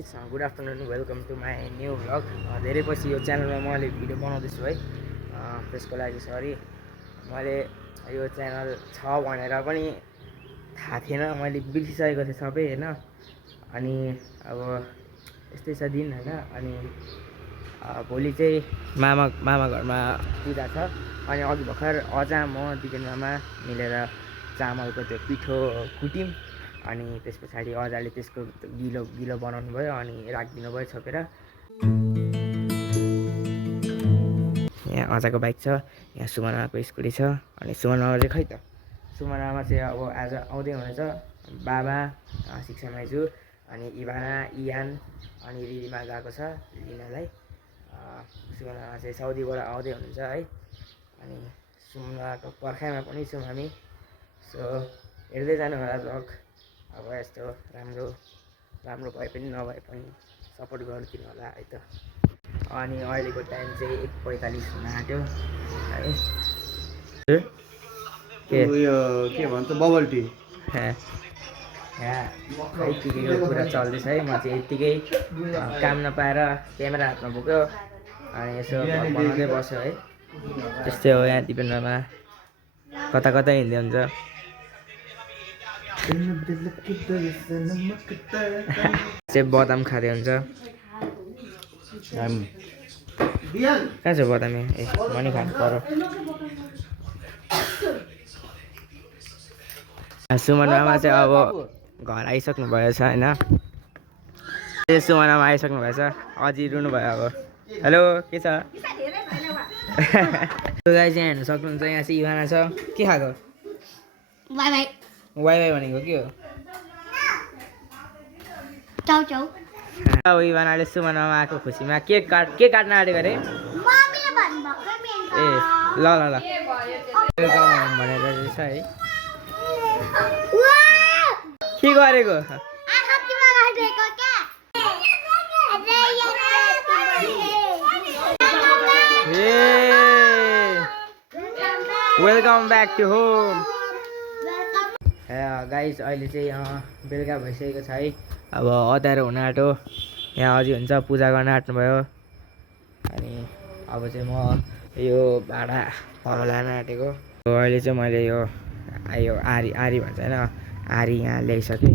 Guys, good afternoon, welcome to my new vlog. धेरै पछि यो च्यानलमा मैले भिडियो बनाउँदैछु है, त्यसको लागि सरी। मैले यो च्यानल छ भनेर पनि थाहा थिएन, मैले बिर्सिसकेको थिएँ सबै होइन। अनि अब यस्तै छ दिन होइन। अनि भोलि चाहिँ मामा घरमा पूजा छ। अनि अघि भर्खर अजा म दिपेन मामा मिलेर चामलको त्यो पिठो कुट्यौँ। अनि त्यस पछाडि अजाले त्यसको गिलो बनाउनु भयो अनि राखिदिनु भयो छोपेर। यहाँ अजाको बाइक छ, यहाँ सुमन मामाको स्कुटी छ। अनि सुमन मामा चाहिँ खै त, सुमन मामा चाहिँ अब आज आउँदै हुनेछ। बाबा, शिक्षा माइजू, अनि इभाना, इयान अनि रिमा गएको छ लिनलाई। सुमन मामा चाहिँ साउदीबाट आउँदै हुनुहुन्छ है। अनि सुमन मामाको पर्खाइमा पनि छौँ हामी। सो हेर्दै जानु होला भ्लग। अब यस्तो राम्रो भए पनि नभए पनि सपोर्ट गरिदिनु होला है त। अनि अहिलेको टाइम चाहिँ 1:45 हुन आँट्यो है। के भन्छ बबल टी यहाँ यत्तिकैको कुरा चल्दैछ है। म चाहिँ यत्तिकै काम नपाएर क्यामेरा हातमा बोक्यो अनि यसो बनाउँदै बस्यो है। त्यस्तै हो, यहाँ दिपेन्द्रमा कता कता हिँड्दै हुन्छ। चाहिँ बदाम खाँदै हुन्छ। कहाँ छ बदामी? ए मनी खानु पर्यो। सुमन मामा चाहिँ अब घर आइसक्नु भएछ होइन। सुमन मामा आइसक्नु भएछ, अझै रुनु भयो अब। हेलो, के छ? गाई चाहिँ हेर्नु सक्नुहुन्छ, यहाँ चाहिँ इभाना छ। के खाएको? वाइ वाइ भनेको के हो? अब इभानाले सुमन मामा आएको खुसीमा केक काट्न आँटेको अरे। ए ल वेलकम भनेर रहेछ है। के गरेको? Welcome back to home. Guys, अहिले चाहिँ बेलुका भइसकेको छ है। अब अँध्यारो हुन आँट्यो। यहाँ अझै हुन्छ, पूजा गर्न आँट्नुभयो। अनि अब चाहिँ म यो भाँडा तल लान आँटेको। अहिले चाहिँ मैले यो आरी भन्छ होइन, आरी यहाँ ल्याइसकेँ। अब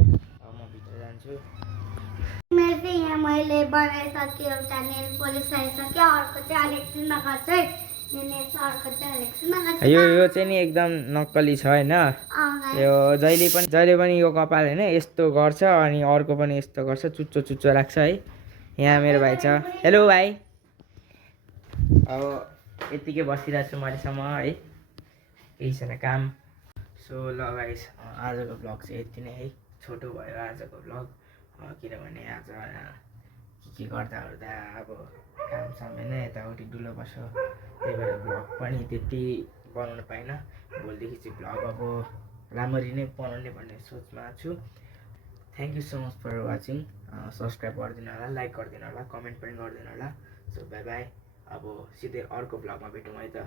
म भित्र जान्छु। यहाँ मैले बनाइसकेँ, एउटा नेल पोलिस आइसक्यो, अर्को चाहिँ अलिकति नगर्छ है। यो चाहिँ नि एकदम नक्कली छ होइन। यो जहिले पनि यो कपाल होइन यस्तो गर्छ अनि अर्को पनि यस्तो गर्छ, चुच्चो राख्छ है। यहाँ मेरो भाइ छ। हेलो भाइ। अब यत्तिकै बसिरहेको छु महिलेसम्म है, केही छैन काम। सो ल गाइस, आजको भ्लग चाहिँ यति नै है। छोटो भयो आजको भ्लग, किनभने आज के गर्दा अब काम होइन, यताउति डुलो बस्यो। त्यही भएर भ्लग पनि त्यति बनाउनु पाइनँ। भोलिदेखि चाहिँ भ्लग अब राम्ररी नै बनाउने भन्ने सोचमा छु। Thank you so much for watching. Subscribe गरिदिनु होला, लाइक गरिदिनु होला, कमेन्ट पनि गरिदिनु होला। So bye bye. अब सिधै अर्को भ्लगमा भेटौँ है त।